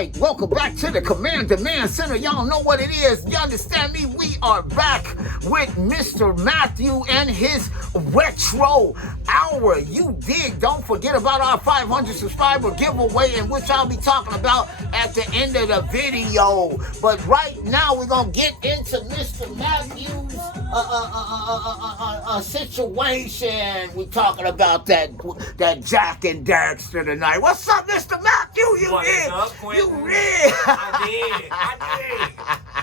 right, welcome back to the Command Center. Y'all know what it is. You understand me? We are back with Mr. Matthew and his retro hour. You dig? Don't forget about our 500 subscriber giveaway, in which I'll be talking about at the end of the video. But right now, we're gonna get into Mr. Matthew's situation. We're talking about that Jak And Daxter tonight. What's up, Mr. Matthew? What is up, Quentin? You did. I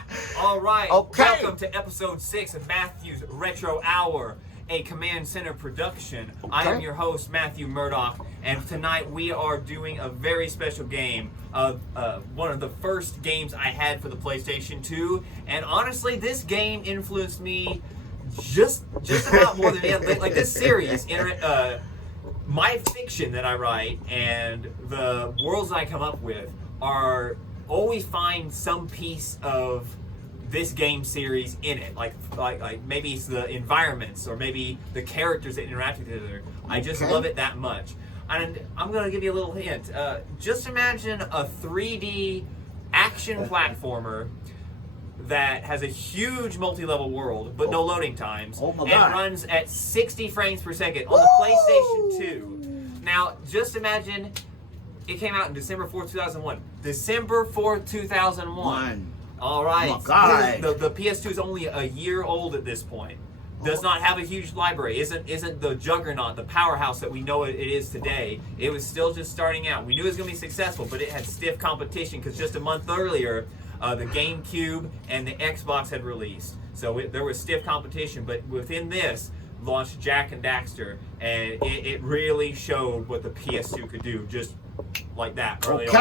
did. All right. Okay. Welcome to episode 6 of Matthew's Retro Hour, a Command Center production. Okay. I am your host, Matthew Murdoch, and tonight we are doing a very special game of one of the first games I had for the PlayStation 2. And honestly, this game influenced me just about more than any other. Like this series, my fiction that I write and the worlds I come up with are always find some piece of this game series in it. Like maybe it's the environments or maybe the characters that interact with each other. I just love it that much. And I'm going to give you a little hint. Just imagine a 3D action platformer that has a huge multi-level world, but no loading times, and runs at 60 frames per second on the PlayStation 2. Now, just imagine it came out in December 4th, 2001. December 4th, 2001. All right. Oh my God. The PS2 is only a year old at this point. Does not have a huge library. Isn't the juggernaut, the powerhouse that we know it is today. It was still just starting out. We knew it was going to be successful, but it had stiff competition because just a month earlier, the GameCube and the Xbox had released. So there was stiff competition, but within this launched Jak And Daxter, and it really showed what the PS2 could do, just like that early on.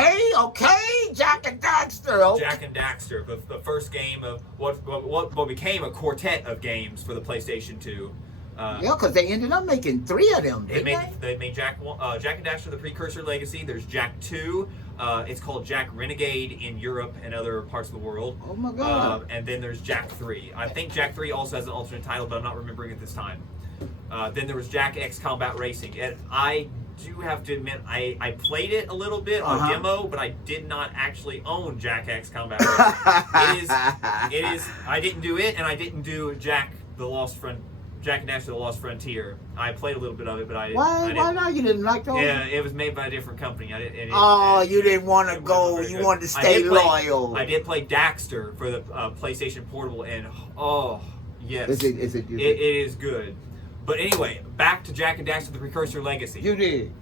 Okay, Jak And Daxter. Okay. Jak And Daxter, the first game of what became a quartet of games for the PlayStation 2. Yeah, because they ended up making 3 of them, They made Jak And Daxter, the Precursor Legacy. There's Jak 2. It's called Jak Renegade in Europe and other parts of the world. Oh my God. And then there's Jak 3. I think Jak 3 also has an alternate title, but I'm not remembering it this time. Then there was Jak X Combat Racing. And I do have to admit, I played it a little bit on demo, but I did not actually own Jak X Combat Racing. It is. I didn't do it, and I didn't do Jak and Daxter: The Lost Frontier. I played a little bit of it, but I didn't. Why not? You didn't like those? Yeah, it was made by a different company. You didn't want to go. You wanted to stay loyal. I did play Daxter for the PlayStation Portable, and oh yes, Is it? It is good. But anyway, back to Jak And Daxter: The Precursor Legacy. You did.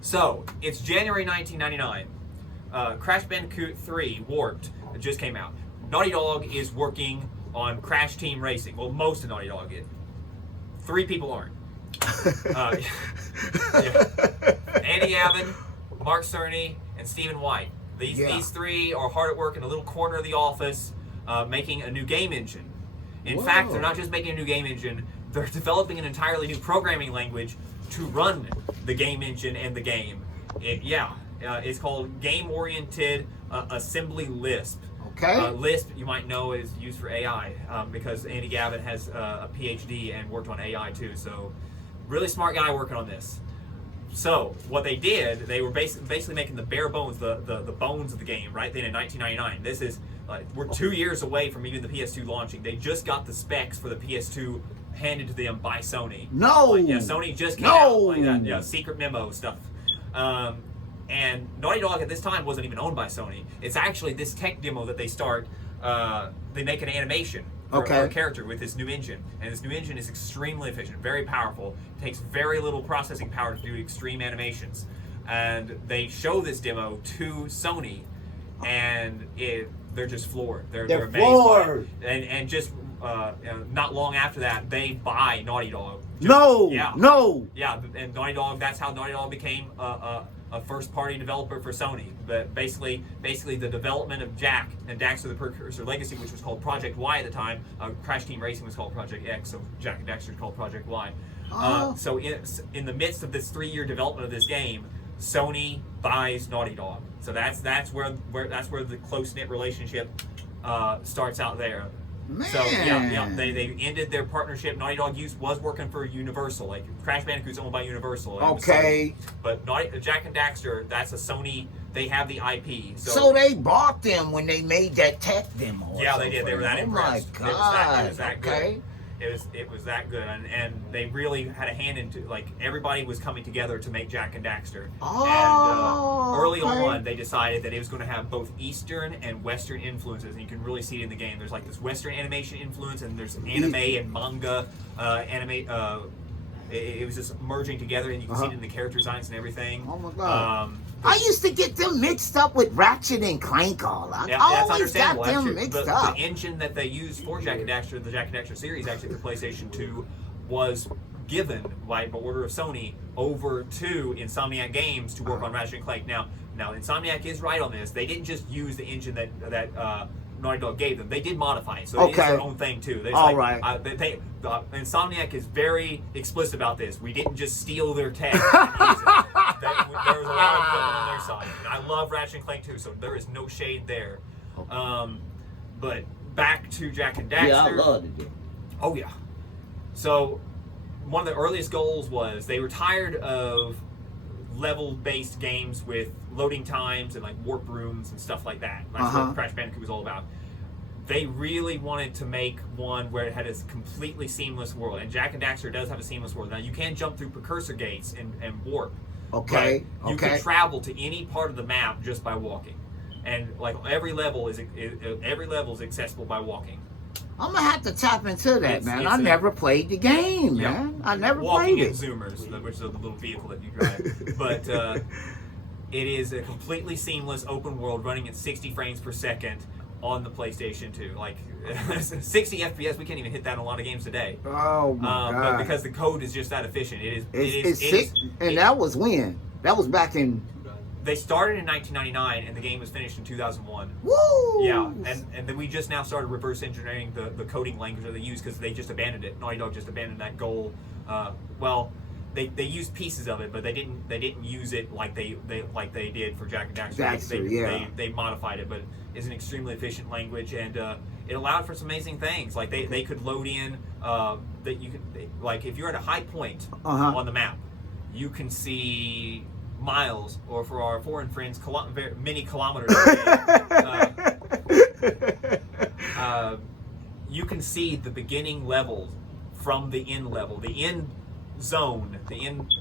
So it's January 1999. Crash Bandicoot 3 Warped just came out. Naughty Dog is working on Crash Team Racing. Well, most of Naughty Dog is. 3 people aren't. Andy Avon, Mark Cerny, and Stephen White. These 3 are hard at work in a little corner of the office making a new game engine. In fact, they're not just making a new game engine, they're developing an entirely new programming language to run the game engine and the game. It's called Game-Oriented Assembly Lisp. Okay. Lisp, you might know, is used for AI because Andy Gavin has a PhD and worked on AI too. So, really smart guy working on this. So, what they did, they were basically making the bare bones, the bones of the game right then in 1999. This is, we're 2 years away from even the PS2 launching. They just got the specs for the PS2 handed to them by Sony. No! Sony just came out like that. Yeah, secret memo stuff. And Naughty Dog at this time wasn't even owned by Sony. It's actually this tech demo that they start. They make an animation for a character with this new engine. And this new engine is extremely efficient, very powerful. It takes very little processing power to do extreme animations. And they show this demo to Sony, and they're just floored. They're amazed. Floored. And just not long after that, they buy Naughty Dog. No. Yeah, and Naughty Dog, that's how Naughty Dog became a first-party developer for Sony. But basically the development of Jak and Daxter: The Precursor Legacy, which was called Project Y at the time, Crash Team Racing was called Project X, so Jak And Daxter is called Project Y. So in the midst of this 3-year development of this game, Sony buys Naughty Dog. So that's where the close-knit relationship starts out there. Man. So yeah, they ended their partnership. Naughty Dog was working for Universal. Like Crash Bandicoot's owned by Universal. Okay. But Jak and Daxter, that's a Sony. They have the IP. So they bought them when they made that tech demo. Yeah, they did. They were that impressed. Oh my God. It was that good. It was that good, and they really had a hand into, like, everybody was coming together to make Jak and Daxter. And early on, they decided that it was going to have both Eastern and Western influences, and you can really see it in the game. There's like this Western animation influence, and there's anime and manga it was just merging together, and you can see it in the character designs and everything. Oh my God. I used to get them mixed up with Ratchet and Clank all. I always got them mixed up. The engine that they used for Jak and Daxter, the Jak and Daxter series, actually for PlayStation 2, was given by order of Sony over to Insomniac Games to work on Ratchet and Clank. Now Insomniac is right on this. They didn't just use the engine that Naughty Dog gave them. They did modify it, so it is their own thing too. Insomniac is very explicit about this. We didn't just steal their tech and use it. There was a lot of equipment on their side. And I love Ratchet and Clank too, so there is no shade there. But back to Jak and Daxter. Yeah, I loved it. Oh yeah. So one of the earliest goals was they were tired of level-based games with loading times and like warp rooms and stuff like that. That's what Crash Bandicoot was all about. They really wanted to make one where it had a completely seamless world, and Jak and Daxter does have a seamless world. Now you can jump through precursor gates and warp. Okay. You can travel to any part of the map just by walking, and like every level is accessible by walking. I'm gonna have to tap into that, man. I never played the game, man. I never played it. Walking in Zoomers, which is the little vehicle that you drive, but it is a completely seamless open world running at 60 frames per second on the PlayStation 2. Like 60 FPS, we can't even hit that in a lot of games today. Oh my God! But because the code is just that efficient, and that was when? That was back in. They started in 1999, and the game was finished in 2001. Woo! Yeah, and then we just now started reverse engineering the coding language that they use because they just abandoned it. Naughty Dog just abandoned that goal. They used pieces of it, but they didn't use it like they did for Jak and Daxter. They modified it, but it's an extremely efficient language, and it allowed for some amazing things. Like they could load in that you could, like if you're at a high point on the map, you can see miles, or for our foreign friends, many kilometers away. You can see the beginning level from the end level. The end zone, the end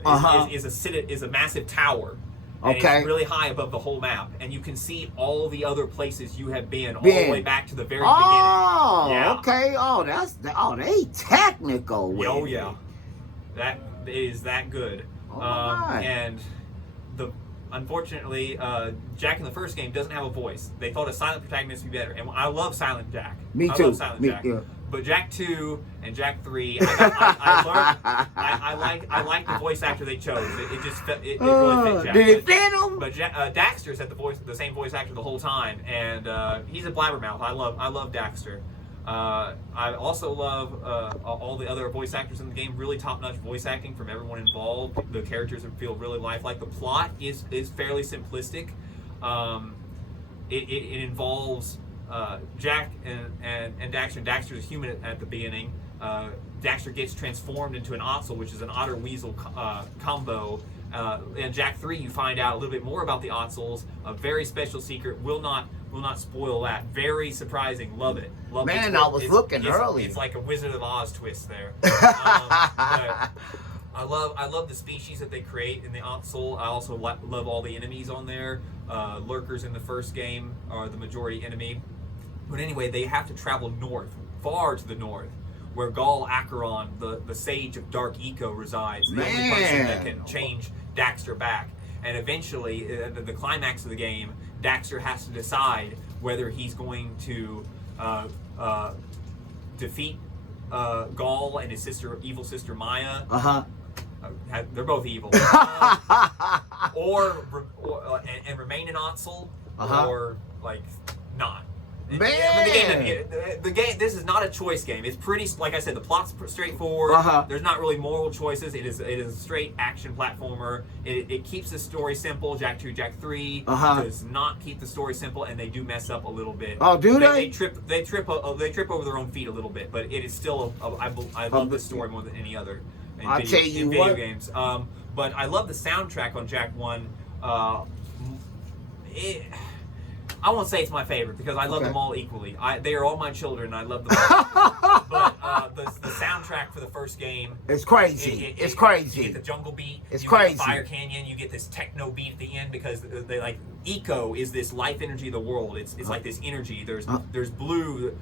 is a massive tower. And it's really high above the whole map, and you can see all the other places you have been all the way back to the very beginning. Oh, okay. Oh, they technical with Oh yeah, that is that good. And unfortunately, Jak in the first game doesn't have a voice. They thought a silent protagonist would be better, and I love Silent Jak. Me too. I love Silent Jak. Yeah. But Jak 2 and Jak 3, I like the voice actor they chose. It really fit Jak. Did it fit him? But Daxter's had the same voice actor the whole time, and he's a blabbermouth. I love Daxter. I also love all the other voice actors in the game. Really top-notch voice acting from everyone involved. The characters feel really lifelike. The plot is fairly simplistic. It involves Jak and Daxter. Daxter is human at the beginning. Daxter gets transformed into an Ottsel, which is an otter-weasel combo. In Jak 3, you find out a little bit more about the Ottsels. A very special secret. Will not spoil that. Very surprising. Love it. Man, I was looking early. It's like a Wizard of Oz twist there. I love the species that they create in the Ottsel. I also love all the enemies on there. Lurkers in the first game are the majority enemy. But anyway, they have to travel north, far to the north, where Gall Acheron, the sage of Dark Eco, resides. The only person that can change Daxter back. And eventually, the climax of the game, Daxter has to decide whether he's going to defeat Gall and his evil sister Maya. They're both evil. Or remain an Ottsel, or like not. Man. The game. This is not a choice game. It's pretty, like I said, the plot's straightforward. There's not really moral choices. It is a straight action platformer. It keeps the story simple. Jak 2, Jak 3 does not keep the story simple, and they do mess up a little bit. Oh, do they? They trip over their own feet a little bit, but it is still. I love this story more than any other in video games. But I love the soundtrack on Jak 1. I won't say it's my favorite because I love them all equally. They are all my children. I love them all. But the soundtrack for the first game, it's crazy. It's crazy. You get the jungle beat. It's you crazy. Get the Fire Canyon. You get this techno beat at the end because they like eco is this life energy of the world. It's like this energy. There's blue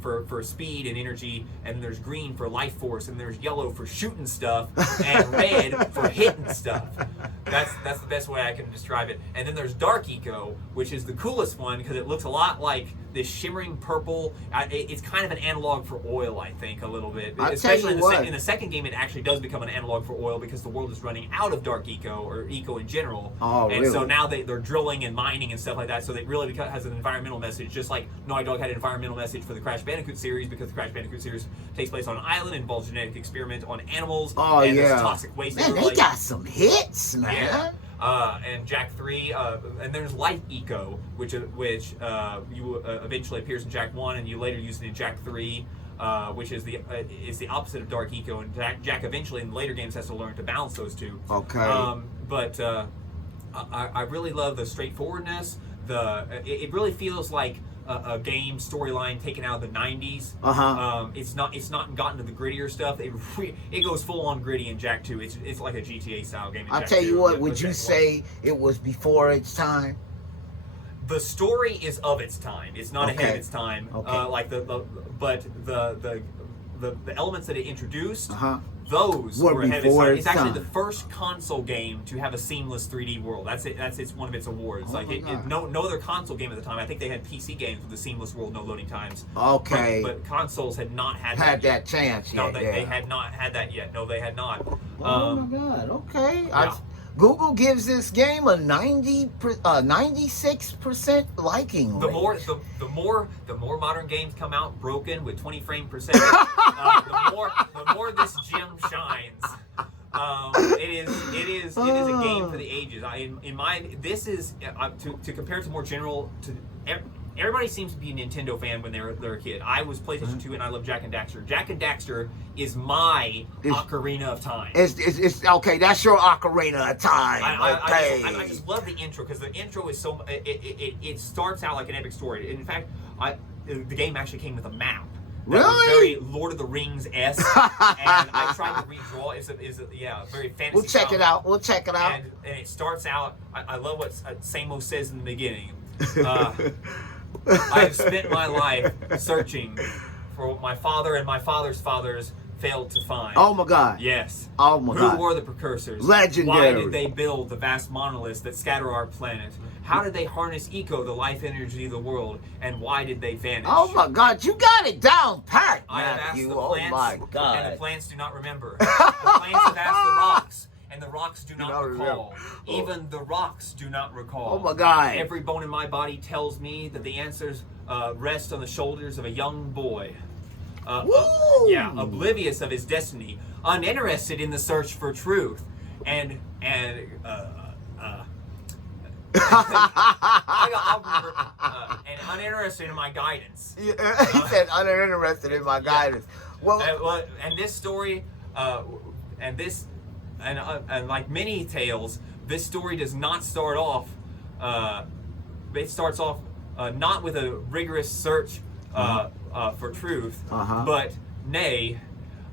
for speed and energy, and there's green for life force, and there's yellow for shooting stuff, and red for hitting stuff. That's the best way I can describe it. And then there's dark eco, which is the coolest one because it looks a lot like this shimmering purple. It's kind of an analog for oil, I think, a little bit. Especially in the second game, it actually does become an analog for oil because the world is running out of dark eco or eco in general. And so now they're drilling and mining and stuff like that. So it really has an environmental message, just like Naughty Dog had an environmental message for the Crash Bandicoot series because the Crash Bandicoot series takes place on an island, involves genetic experiment on animals, and there's toxic waste. Man, they got some hits, man. Yeah. And Jak 3, and there's Light Eco, which eventually appears in Jak 1, and you later use it in Jak 3, which is the opposite of Dark Eco, and Jak eventually in later games has to learn to balance those two. Okay. But I really love the straightforwardness. It really feels like a game storyline taken out of the 90s. It's not gotten to the grittier stuff. It goes full on gritty in Jak 2. It's like a GTA style game. I'll tell you what. Would you say it was before its time? The story is of its time. It's not ahead of its time. But the elements that it introduced. Those were ahead of its time. It's actually the first console game to have a seamless 3D world. That's one of its awards. No other console game at the time. I think they had PC games with a seamless world, no loading times. Okay. But consoles had not had that chance yet. No, they had not had that yet. No, they had not. Oh my God. Okay. Yeah. Google gives this game a 96% liking rate. The more modern games come out broken with 20 frames per second, the more this gem shines. It is a game for the ages. This is to compare it to more general to. Everybody seems to be a Nintendo fan when they're a kid. I was PlayStation 2 and I love Jak and Daxter. Jak and Daxter is my Ocarina of Time. It's okay. That's your Ocarina of Time. I just love the intro because the intro is so. It starts out like an epic story. In fact, the game actually came with a map. That was very Lord of the Rings-esque, and I tried to redraw. It's very fantasy. We'll check it out. And it starts out. I love what Samo says in the beginning. I have spent my life searching for what my father and my father's fathers failed to find. Oh my God. Yes. Oh my God. Who were the precursors? Legendary. Why did they build the vast monoliths that scatter our planet? How did they harness eco, the life energy of the world? And why did they vanish? Oh my God, you got it down pat, I have asked the plants, oh my God. and the plants do not remember. The plants have asked the rocks, and the rocks do not recall. Even the rocks do not recall. Oh my God. Every bone in my body tells me that the answers rest on the shoulders of a young boy. Oblivious of his destiny, uninterested in the search for truth, and uninterested in my guidance. He said uninterested in my guidance. Well, and this story, and like many tales, this story does not start off. It starts off not with a rigorous search for truth, but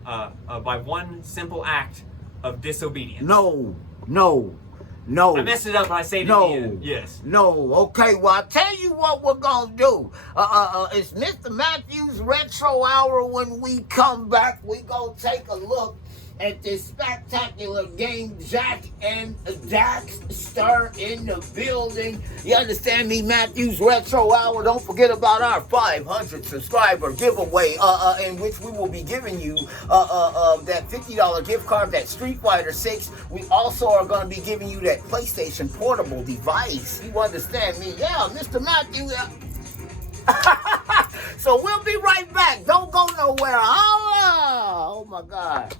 by one simple act of disobedience. No. I messed it up, but I saved it at the end. Yes. No. Okay, well, I'll tell you what we're going to do. It's Mr. Matthews Retro Hour. When we come back, we're going to take a look at this spectacular game, Jak and Daxter in the building. You understand me? Matthews Retro Hour. Don't forget about our 500 subscriber giveaway, in which we will be giving you that $50 gift card, that Street Fighter 6. We also are going to be giving you that PlayStation portable device. You understand me? Yeah, Mr. Matthews. So we'll be right back. Don't go nowhere. Oh my God.